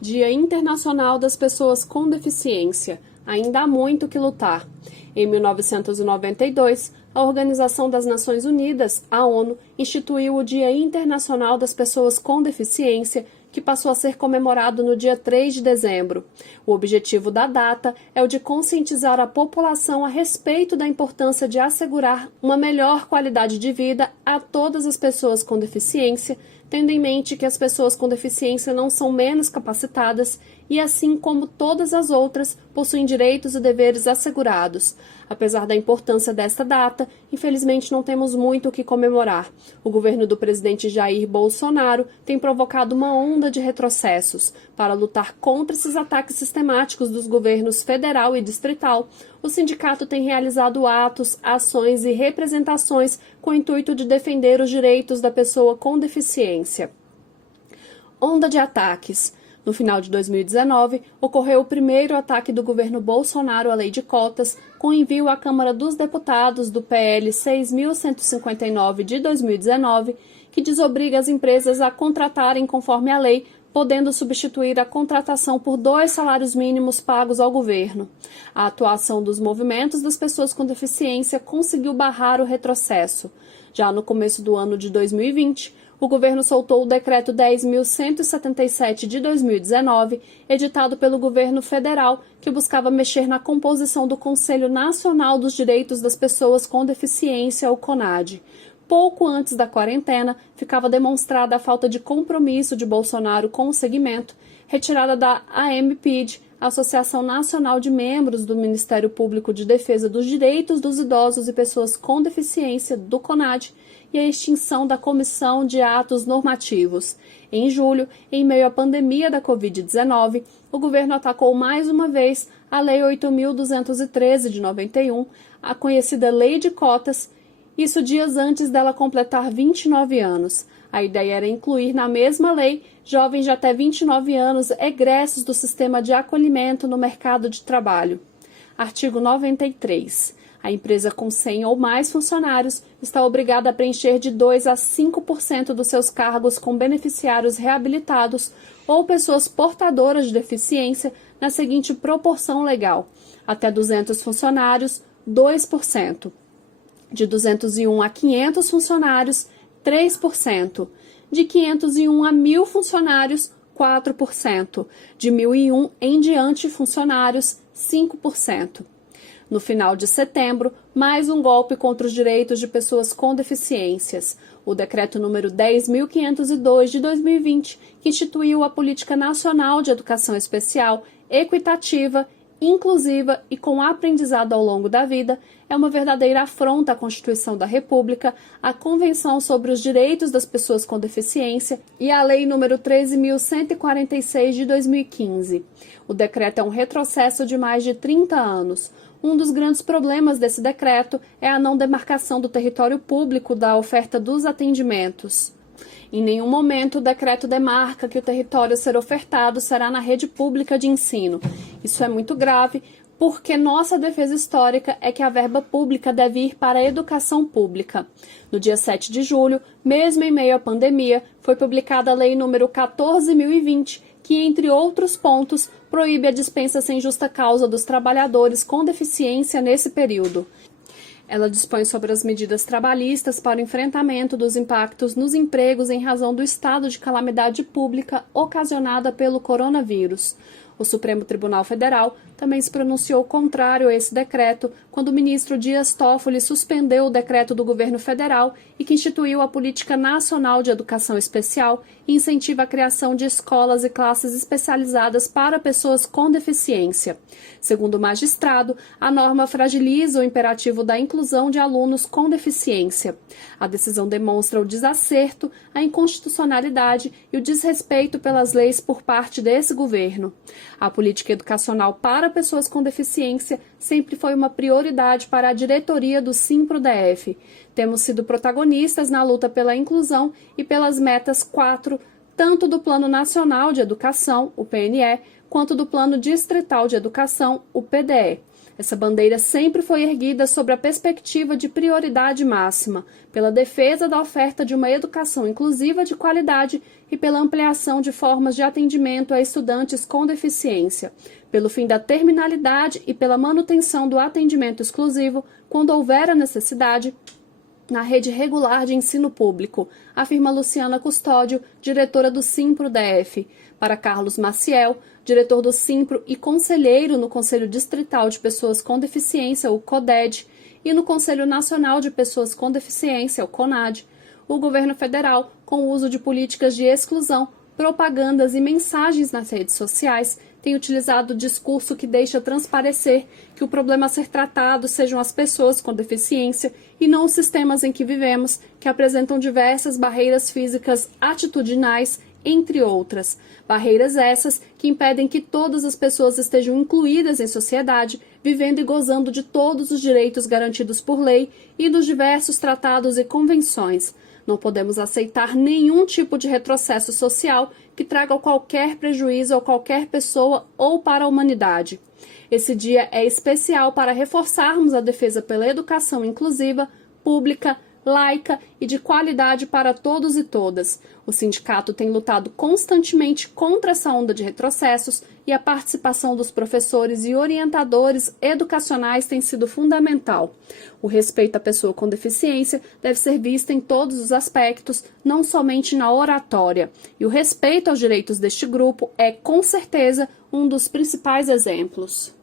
Dia Internacional das Pessoas com Deficiência. Ainda há muito que lutar. Em 1992, a Organização das Nações Unidas, a ONU, instituiu o Dia Internacional das Pessoas com Deficiência, que passou a ser comemorado no dia 3 de dezembro. O objetivo da data é o de conscientizar a população a respeito da importância de assegurar uma melhor qualidade de vida a todas as pessoas com deficiência, tendo em mente que as pessoas com deficiência não são menos capacitadas e, assim como todas as outras, possuem direitos e deveres assegurados. Apesar da importância desta data, infelizmente não temos muito o que comemorar. O governo do presidente Jair Bolsonaro tem provocado uma onda de retrocessos. Para lutar contra esses ataques sistemáticos dos governos federal e distrital, o sindicato tem realizado atos, ações e representações com o intuito de defender os direitos da pessoa com deficiência. Onda de ataques. No final de 2019, ocorreu o primeiro ataque do governo Bolsonaro à lei de cotas, com envio à Câmara dos Deputados do PL 6.159 de 2019, que desobriga as empresas a contratarem conforme a lei, podendo substituir a contratação por 2 salários mínimos pagos ao governo. A atuação dos movimentos das pessoas com deficiência conseguiu barrar o retrocesso. Já no começo do ano de 2020, o governo soltou o Decreto 10.177 de 2019, editado pelo governo federal, que buscava mexer na composição do Conselho Nacional dos Direitos das Pessoas com Deficiência, o CONAD. Pouco antes da quarentena, ficava demonstrada a falta de compromisso de Bolsonaro com o segmento, retirada da AMPID, Associação Nacional de Membros do Ministério Público de Defesa dos Direitos dos Idosos e Pessoas com Deficiência, do CONAD, e a extinção da Comissão de Atos Normativos. Em julho, em meio à pandemia da Covid-19, o governo atacou mais uma vez a Lei 8.213 de 91, a conhecida Lei de Cotas, isso dias antes dela completar 29 anos. A ideia era incluir na mesma lei jovens de até 29 anos egressos do sistema de acolhimento no mercado de trabalho. Artigo 93. A empresa com 100 ou mais funcionários está obrigada a preencher de 2 a 5% dos seus cargos com beneficiários reabilitados ou pessoas portadoras de deficiência na seguinte proporção legal: até 200 funcionários, 2%. De 201 a 500 funcionários, 3%. De 501 a 1.000 funcionários, 4%. De 1.001 em diante funcionários, 5%. No final de setembro, mais um golpe contra os direitos de pessoas com deficiências. O Decreto número 10.502 de 2020, que instituiu a Política Nacional de Educação Especial, equitativa, inclusiva e com aprendizado ao longo da vida, é uma verdadeira afronta à Constituição da República, à Convenção sobre os Direitos das Pessoas com Deficiência e à Lei nº 13.146 de 2015. O decreto é um retrocesso de mais de 30 anos. Um dos grandes problemas desse decreto é a não demarcação do território público da oferta dos atendimentos. Em nenhum momento o decreto demarca que o território a ser ofertado será na rede pública de ensino. Isso é muito grave, porque nossa defesa histórica é que a verba pública deve ir para a educação pública. No dia 7 de julho, mesmo em meio à pandemia, foi publicada a Lei nº 14.020, que, entre outros pontos, proíbe a dispensa sem justa causa dos trabalhadores com deficiência nesse período. Ela dispõe sobre as medidas trabalhistas para o enfrentamento dos impactos nos empregos em razão do estado de calamidade pública ocasionada pelo coronavírus. O Supremo Tribunal Federal também se pronunciou contrário a esse decreto, quando o ministro Dias Toffoli suspendeu o decreto do governo federal e que instituiu a Política Nacional de Educação Especial e incentiva a criação de escolas e classes especializadas para pessoas com deficiência. Segundo o magistrado, a norma fragiliza o imperativo da inclusão de alunos com deficiência. A decisão demonstra o desacerto, a inconstitucionalidade e o desrespeito pelas leis por parte desse governo. A política educacional para pessoas com deficiência sempre foi uma prioridade para a diretoria do Simpro-DF. Temos sido protagonistas na luta pela inclusão e pelas metas 4, tanto do Plano Nacional de Educação, o PNE, quanto do Plano Distrital de Educação, o PDE. Essa bandeira sempre foi erguida sob a perspectiva de prioridade máxima, pela defesa da oferta de uma educação inclusiva de qualidade e pela ampliação de formas de atendimento a estudantes com deficiência, pelo fim da terminalidade e pela manutenção do atendimento exclusivo, quando houver a necessidade, na rede regular de ensino público, afirma Luciana Custódio, diretora do Simpro-DF. Para Carlos Maciel, diretor do Simpro e conselheiro no Conselho Distrital de Pessoas com Deficiência, o CODED, e no Conselho Nacional de Pessoas com Deficiência, o CONAD, o governo federal, com o uso de políticas de exclusão, propagandas e mensagens nas redes sociais, tem utilizado o discurso que deixa transparecer que o problema a ser tratado sejam as pessoas com deficiência e não os sistemas em que vivemos, que apresentam diversas barreiras físicas atitudinais, entre outras. Barreiras essas que impedem que todas as pessoas estejam incluídas em sociedade, vivendo e gozando de todos os direitos garantidos por lei e dos diversos tratados e convenções. Não podemos aceitar nenhum tipo de retrocesso social que traga qualquer prejuízo a qualquer pessoa ou para a humanidade. Esse dia é especial para reforçarmos a defesa pela educação inclusiva, pública, laica e de qualidade para todos e todas. O sindicato tem lutado constantemente contra essa onda de retrocessos e a participação dos professores e orientadores educacionais tem sido fundamental. O respeito à pessoa com deficiência deve ser visto em todos os aspectos, não somente na oratória. E o respeito aos direitos deste grupo é, com certeza, um dos principais exemplos.